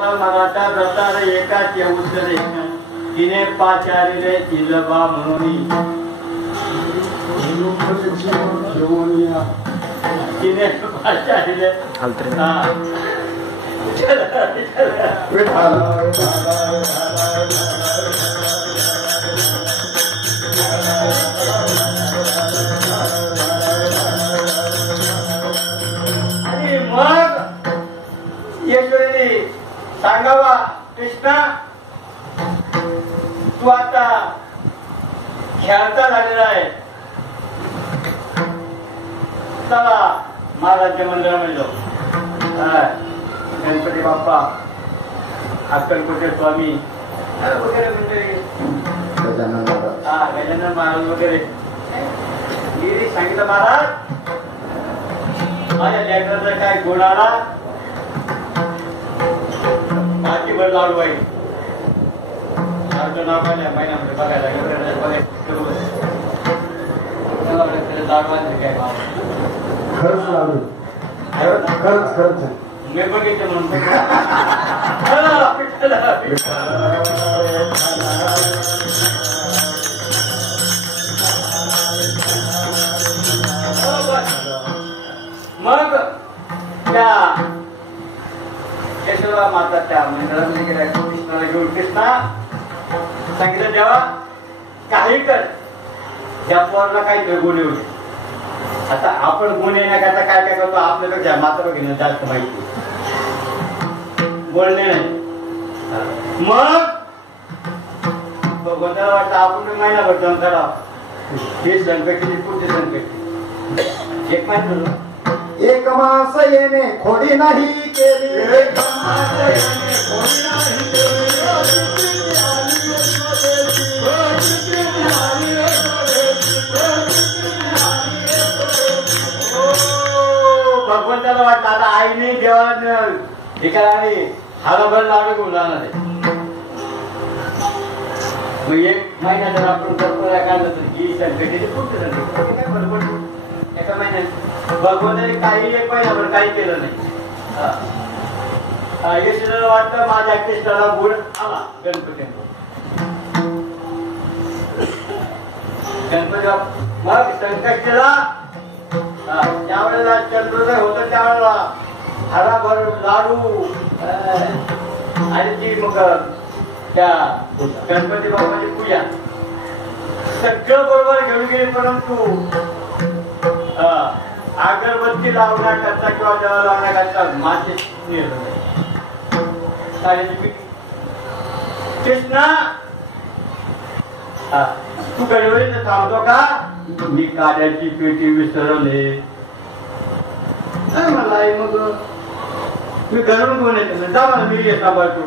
मराठा रतार एकाच उतरे तिने पाचारिले इलबा म्हणून तिने पाचारिले आणि मग येशोरी सांगावा कृष्णा तू आता खेळता झालेला आहे चला महाराज मंदिरामध्ये जाऊ गणपती बाप्पा अक्कलकोटे स्वामी वगैरे म्हणजे गजानन महाराज वगैरे सांगितलं महाराज माझ्या लेकराचा काय गुण आला मातीभर लाडू बाई महिन्यामध्ये बघायला खरंच लाडू खरंच मी बघितले म्हणतो मग त्या यशोदा माता त्या मंदिरामध्ये गेल्या कृष्णाला घेऊन कृष्णा सांगितलं देवा काही कर या पोराला काही गुण येऊ दे आता आपण गुण येण्याकरता काय काय करतो आपल्याकडे मात्र घेणं जास्त माहिती बोलणे नाही मग भगवंताला वाटतं आपण महिनाभर जम करावं हे संकट पुढचे संकट एक माहिती एक मास येणे खोडी नाही केली भगवंताला वाटतं आता आईने देवानं ठिकाणी हरभर लाडू घेऊन जाणार आहे मग एक महिना जर आपण कल्पना काढलं तर ही संकट पुढचे संकट काय बरोबर एका महिन्यात भगवंताने काही एक महिन्याभर काही केलं नाही यशोदाला वाटतं माझ्या कृष्णाला गुण आला गणपती मग संकट केला त्यावेळेला चंद्रोदय होत त्यावेळेला हराभर लाडू आणि ती मग त्या गणपती बाप्पाची पूजा सगळं बरोबर घेऊन गेली परंतु अगरबत्ती लावण्याकरता किंवा देवा लावण्याकरता माती कृष्णा तू गडबडीने थांबतो का मी काड्याची पेटी विसरवले मला मग मी घरून घेऊन येते जा मला मी सांभाळतो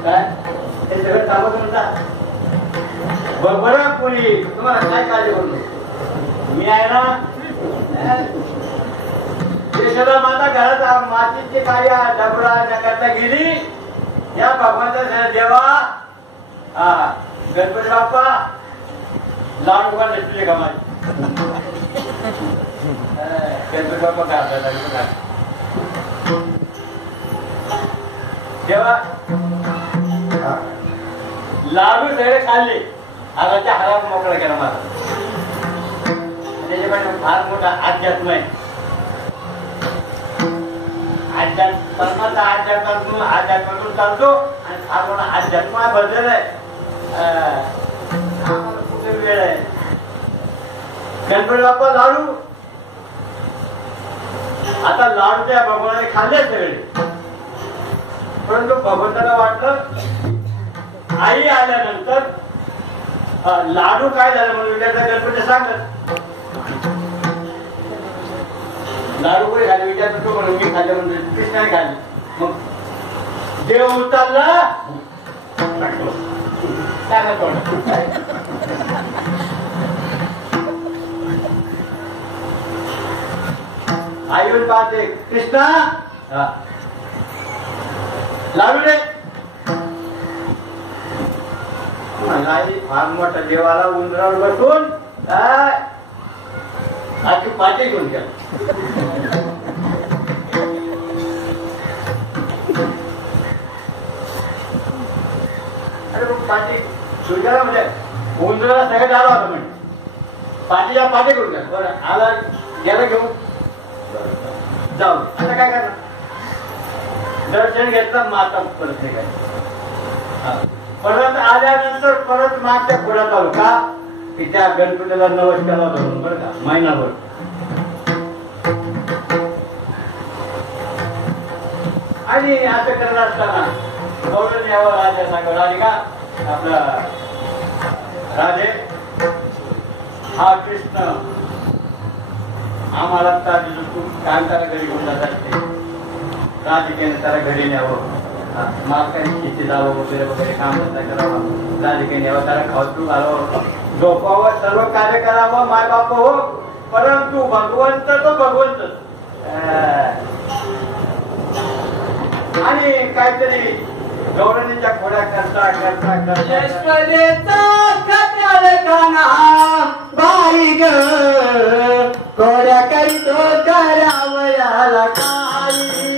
काय हे सगळं थांबत म्हणता बरं कोणी तुम्हाला काय काळजी करू मी आहे ना यशोदा माता घरात मातीची काय डबरा करता गेली या भगवंता देवा गणपती बाप्पा लाडू का नसले का माझी गणपती बाप्पा काय देवा लाडू सगळे खाल्ले हाराच्या हारात मोकळा केला मला त्याच्याकडे फार मोठा अध्यात्म आहे अध्यात्मातून चालतो आणि फार मोठा अध्यात्म बदल आहे कुठे वेळ आहे गणपती बाप्पा लाडू आता लाडूच्या भगवानाने खाल्ले सगळे परंतु भगवंताला वाटलं आई आल्यानंतर लाडू काय झालं म्हणून विचारता गणपती सांगत लाडू कोणी खाल्ले विचारतो तो म्हणून मी खाल्ले म्हणून कृष्णाने खाल्ले मग देव उतरला आई येऊन पाहते कृष्णा लाडू रे फार मोठा देवाला उंदरावर बसून आजची पाठी घेऊन गेला पाठी सुरगाला म्हणजे उंदराला सगळ्यात आला होता म्हणजे पाठीच्या पाठी करून घ्या बरं आला गेला घेऊन जाऊ आता काय करणार दर्शन घेतलं माता परत नाही काय परत आल्यानंतर परत मागच्या पुढ्यात आलो का की त्या गणपतीला नवस केला धरून बरं का महिनाभर आणि असं करत असताना गौरव यावं राजा सांगा राधिका आपला राधे हा कृष्ण आम्हाला खूप काम त्याला घरी घेऊन जात असते राधिकेने त्याला घरी न्यावं मालकाने शेती जावं वगैरे वगैरे काम धंदा करावं राधिकेने यावं त्याला खाऊ घालावं झोपावं सर्व कार्य करावं माय बाप हो परंतु भगवंत तो भगवंत आणि काहीतरी गौरणीच्या खोड्या करता करता करता बाई ग खोड्या करीतो करावयाला काही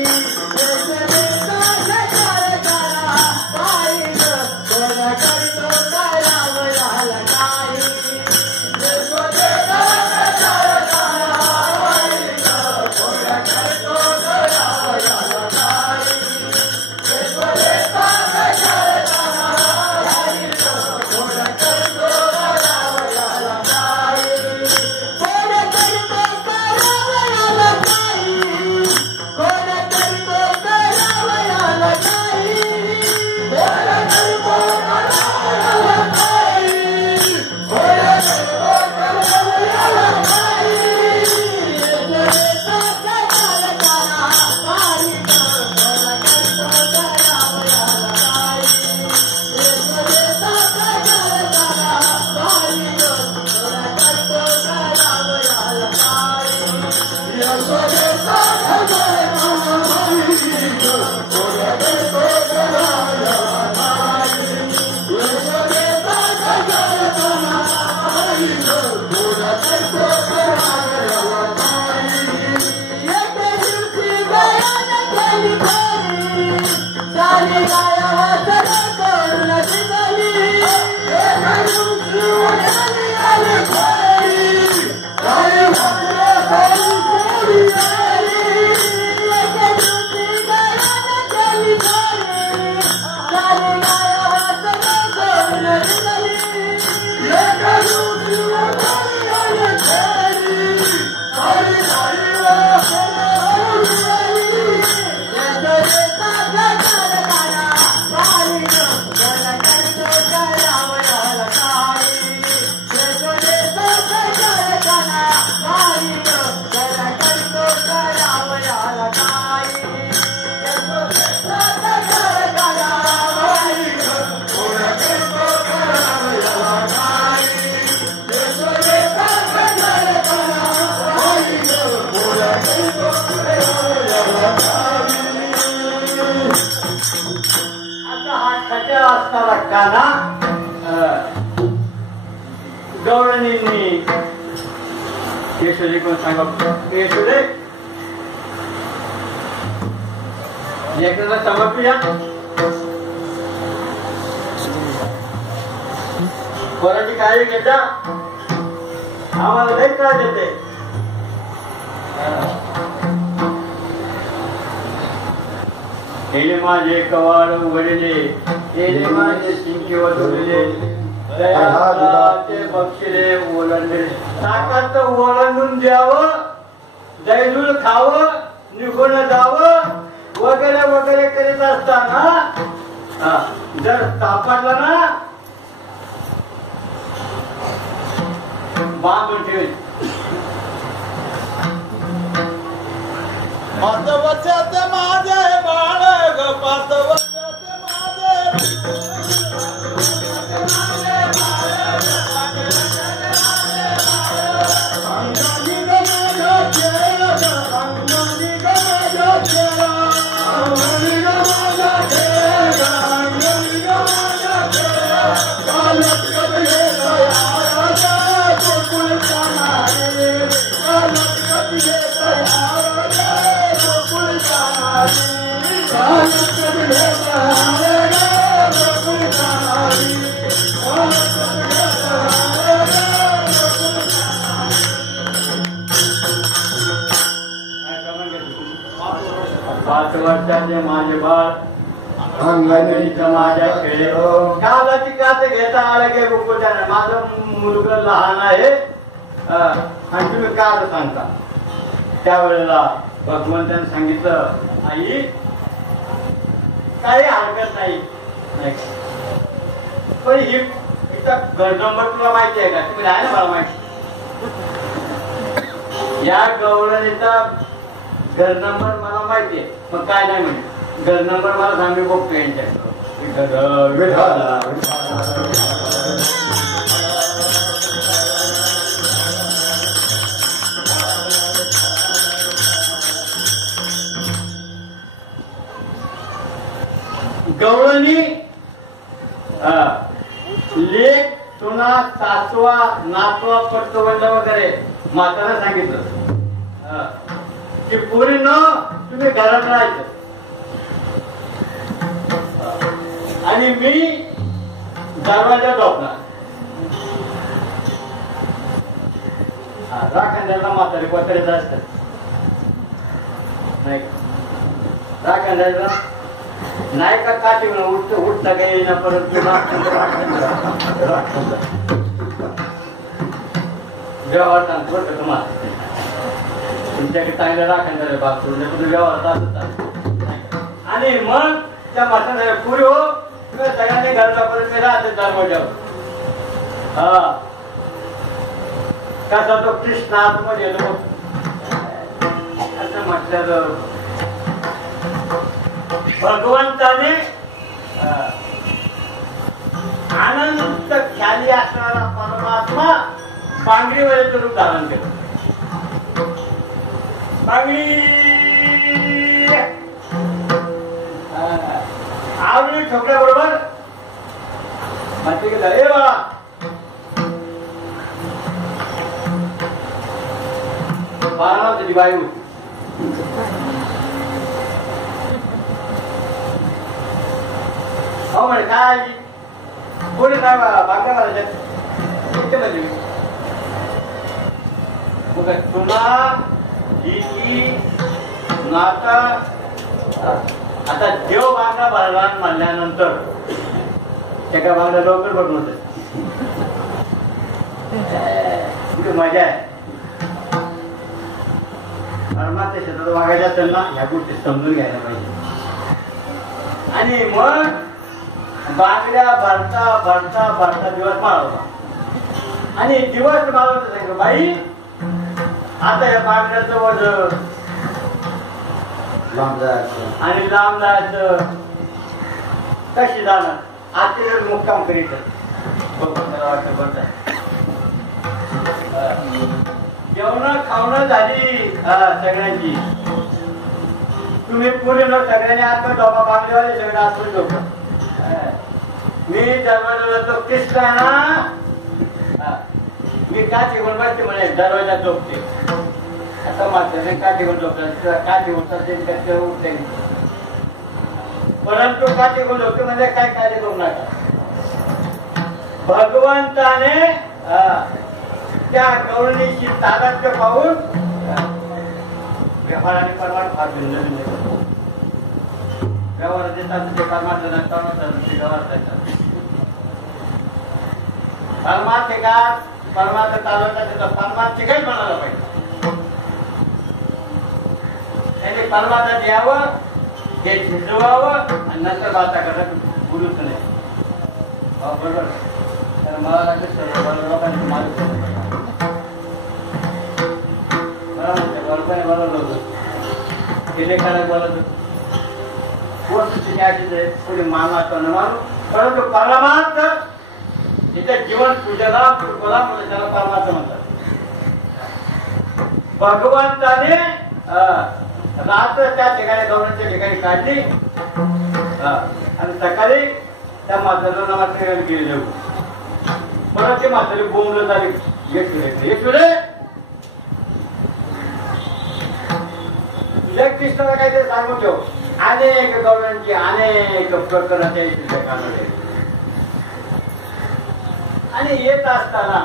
गौरणींनी यशोदे कोण सांगा यशोदे लेकराला समर्पिया पोराची काळजी घेता आम्हाला लई त्रास देते हे माझे कवाड उघडले हे माझे शिंके वधवले दयाचे बक्षिले ओलांडले ताकात ओलांडून द्यावं दैदूल खावं निघून जावं वगैरे वगैरे करीत असताना जर सापडला ना बांधून ठेवेल पाचवच्याचे माझे बाळ ग पाचवच्याचे माझे Hare 5 वर्षाचे माझे बाळ अंगणीच माझ्या खेळ कालाची काच घेता आलं की गोकुळानं माझं मुलगा लहान आहे आणि तुम्ही का सांगता. त्यावेळेला भगवंताने सांगितलं आई काही हरकत नाही पण ही घर नंबर तुला माहिती आहे का. तुम्ही आहे ना मला माहिती या गवळणीचा घर नंबर मला माहिती आहे मग काय नाही म्हणजे घर नंबर मला सांगू बघतो यांच्याकडं. गवळणी लेख सुना सासवा नातवा पटवंड वगैरे माताला सांगितलं की पुरी न तुम्ही घरात राहायचं आणि मी दरवाजा झोपणार. राखंड्याला म्हातारी कोत्याचं असत नाही राखंड्याला नाही का काठी उठता काही येईना परत व्यवहार सांगतो बरं का तुम्हाला तुमच्याकडे चांगलं राखंड्याला भाग सोडले व्यवहार चालत आणि मग त्या म्हाताऱ्याला पुरी हो सगळ्यांनी घरचा परत राहते दरवाजावर. हा कसा तो कृष्ण आतमध्ये येतो असं म्हटलं भगवंताने आनंद ख्याली असणारा परमात्मा बांगडीवर रूप धारण केलं. बांगडी आवडी ठोकल्याबरोबर माहिती का ए बाळा बाळा त्याची बाई होती. हो म्हणे काय कोणी काय बांगड्या मारायच्या तुला जी नाता आता देव बांगडा भरला म्हणल्यानंतर त्या बांगड्या लवकर बघून होत मजा आहे. परमात्मा शेतात वागायच्या असेल ना ह्या गोष्टी समजून घ्यायला पाहिजे. आणि मग बांगड्या भरता भरता भरता दिवस मारवला आणि दिवस मारवता सांगितलं बाई आता या बांगड्याचं वजन लांब जायचं आणि लांब जायचं कशी जाणार आजचे मुक्काम करीत जेवण खावणं झाली सगळ्यांची. तुम्ही पुढे लोक सगळ्यांनी आतमध्ये डोबा बांगडेवाले सगळे आतमध्ये लोक मी दरवाजा तो कृष्ण आहे ना मी का ठेवून बसते म्हणे दरवाजा झोपते. आता मात्र का ठेवून झोपतात का ठेवून उठते परंतु का ठेवून झोपते म्हणजे काय कार्य करू नका. भगवंताने त्या गवळणीची ताकद पाहून व्यवहाराने परमात्मा फार भिन्न व्यवहार देतात ते परमात्मा परमात्मा का परमात्मा चालवतात त्याचा परमात्मा काही म्हणायला पाहिजे. त्यांनी परमात्मा द्यावं हे झिजवावं आणि नंतर बाता करत बोलूच नाही. बरोबर तर मला सर्व लोकांची मालक मला म्हणते बरोबर बोलवलं होतं गेले काळात बोलत थोडी मानवाचा न मानू परंतु परमार्थ तिथे जीवन पूजला कृपला म्हणजे त्याला परमार्थ म्हणतात. भगवंताने रात्र त्या ठिकाणी गवळणीच्या ठिकाणी काढली आणि सकाळी त्या म्हाताऱ्याला मात्र गेली जाऊ परत ते म्हातारी बोंबलं झाली तुझ्या कृष्णाला काहीतरी सांगून ठेव. अनेक गवळणची अनेक प्रकरणाच्या कानाडे आणि येत असताना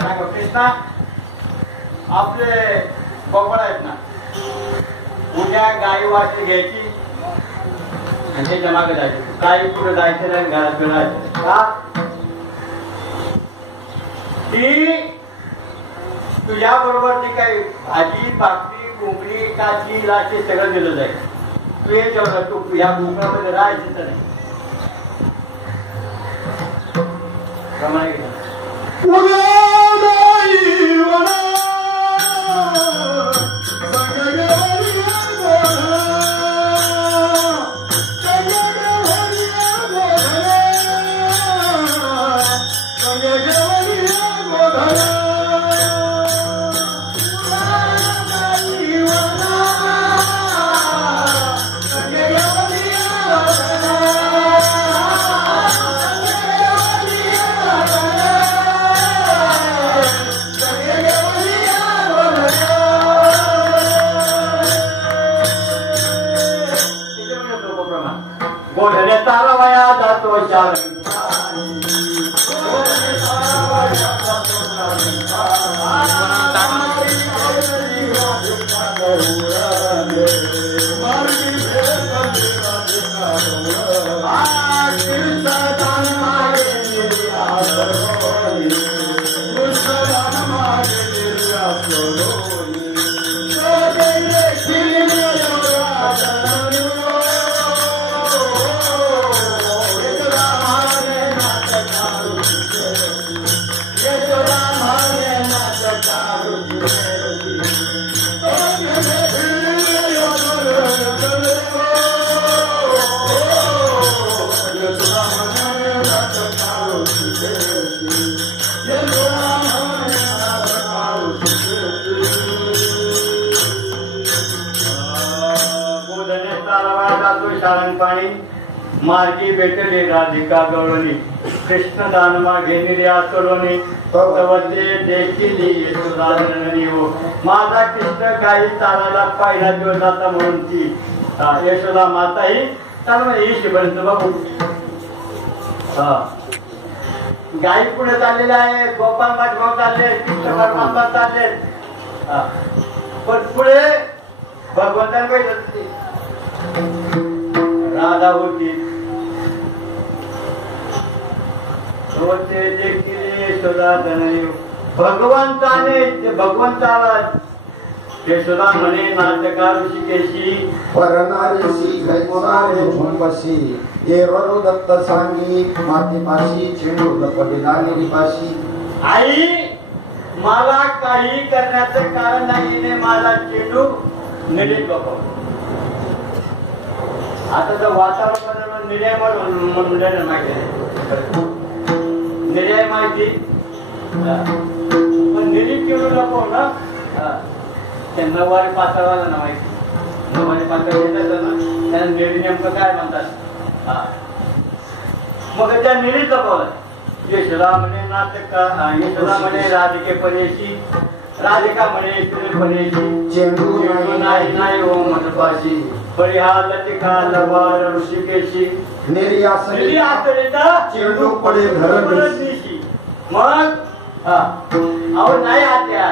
सांग कृष्णा आपले बोकड आहेत ना तुझ्या गाई वाचली घ्यायची आणि त्याच्या मागे जायचं. काही पुढे जायचं नाही, घरात फिरायचं. का ती तुझ्या बरोबर जी काही भाजी भाकरी कोंबडी काची लाची सगळं दिलं जाईल. तू हे जेवढं तू या भूकरामध्ये राहायचं तर नाही. प्रमाणे गोधने तारावया जातो शाळा पाणी मार्गी भेटले राधिका गवळणी कृष्ण दानमा घेणिले आसोलोनी तवते देखील सुधारणनी हो. माझा कृष्ण गाई चालायला पहिला दिवस आता म्हणून ती यशोदा माता ही चालू येईपर्यंत बघू. गाई पुढे चाललेला आहे, गोपाल पाठभाव चालले, कृष्ण परमात्मा चालले. पण पुढे भगवंताला पाहिजे राधा होती. भगवंताला यशोदा म्हणे नाटकार ऋषिकेशी परनारीशी गैमुनारे झुंबशी देवरू दत्त सांगी मातीपाशी चेंडू लपडिलानी पाशी. आई मला काही करण्याचं कारण नाही, माझा चेंडू निरीत बघ. आता तर वातावरण निर्याय म्हणून माहिती निर्याय माहिती पण निरीत चेंडू नको ना. ते नवारी पातळवाला ना माहिती, नवारी पातळ येतात ना, त्यांना निरी नेमकं काय म्हणतात. मग त्या निरीत लपवलं. यशोदा म्हणे नाटका, यशोदा म्हणे राधिके परेशी, राधिका म्हणे श्री परेशी चेंडू नाही हो मनपाशी. परिहार लतिका लवार ऋषिकेशी निर्यासरिता चेंडू पडे धरणी. मग अहो नाही आत्या,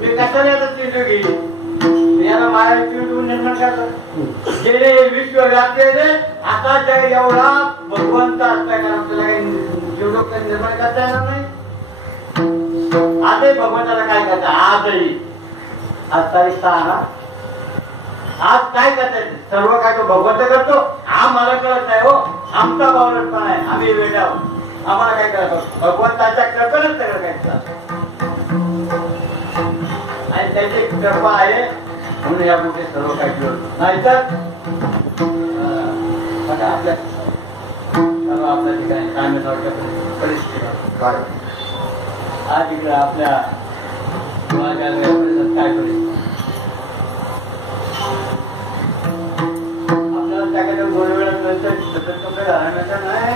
मी कशाला याचा चेंडू घेईन, याला माया चेंडू निर्माण करतात. गेले विश्व व्यापलेले आता जग एवढा भगवंत असता का आपल्याला चेंडू निर्माण करता येणार नाही. आजही भगवंताला काय करतात, आजही आज तारीख 6 ना, आज काय करताय सर्व काय तो भगवंत करतो. आम्हाला कळत नाही हो, आमचा बावळटपणा आहे, आम्ही वेडा आहोत. आम्हाला काय करायचं, भगवंताच्या कृपेनेच सगळं काय आणि त्याची कृपा आहे म्हणून या कुठे सर्व काही करतो. नाहीतर आपल्या आपल्या ठिकाणी काय मिळतं परिस्थिती काय आज इकडे आपल्या काय परिस्थिती आपल्याला त्याकडे 2 वेळा नंतर नाही.